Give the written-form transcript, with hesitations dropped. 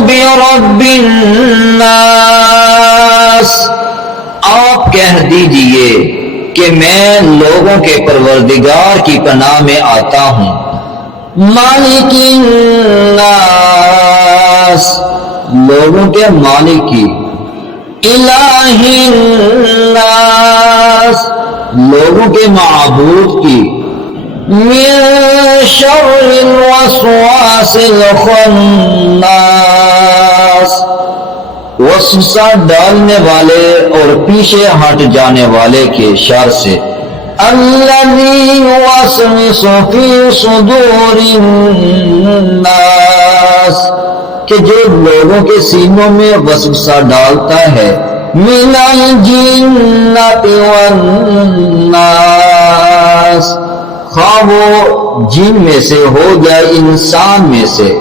برب الناس، آپ کہہ دیجئے کہ میں لوگوں کے پروردگار کی پناہ میں آتا ہوں۔ مالک الناس، لوگوں کے مالک کی۔ الہ الناس، لوگوں کے معبود کی۔ من شر الوسواس الخناس، وسوسہ ڈالنے والے اور پیچھے ہٹ جانے والے کے شر سے۔ الذی یوسوس فی صدور الناس، کہ جو لوگوں کے سینوں میں وسوسہ ڈالتا ہے۔ من الجنۃ والناس، خواہ وہ جن میں سے ہو یا انسان میں سے۔